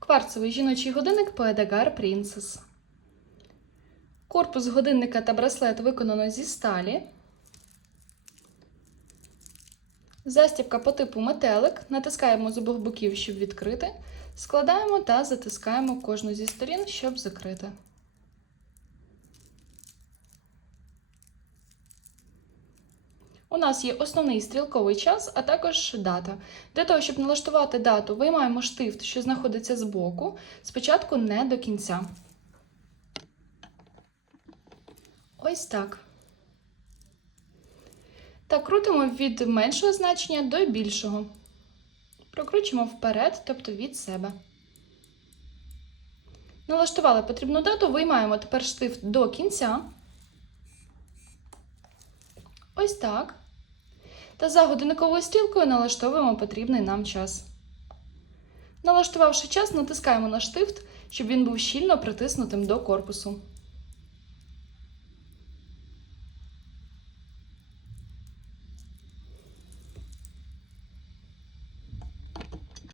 Кварцевий жіночий годинник Poedagar Princess. Корпус годинника та браслет виконано зі сталі. Застібка по типу метелик. Натискаємо з обох боків, щоб відкрити. Складаємо та затискаємо кожну зі сторін, щоб закрити. У нас є основний стрілковий час, а також дата. Для того, щоб налаштувати дату, виймаємо штифт, що знаходиться збоку, спочатку не до кінця. Ось так. Та крутимо від меншого значення до більшого. Прокручуємо вперед, тобто від себе. Налаштували потрібну дату, виймаємо тепер штифт до кінця. Ось так. Та за годинниковою стрілкою налаштовуємо потрібний нам час. Налаштувавши час, натискаємо на штифт, щоб він був щільно притиснутим до корпусу.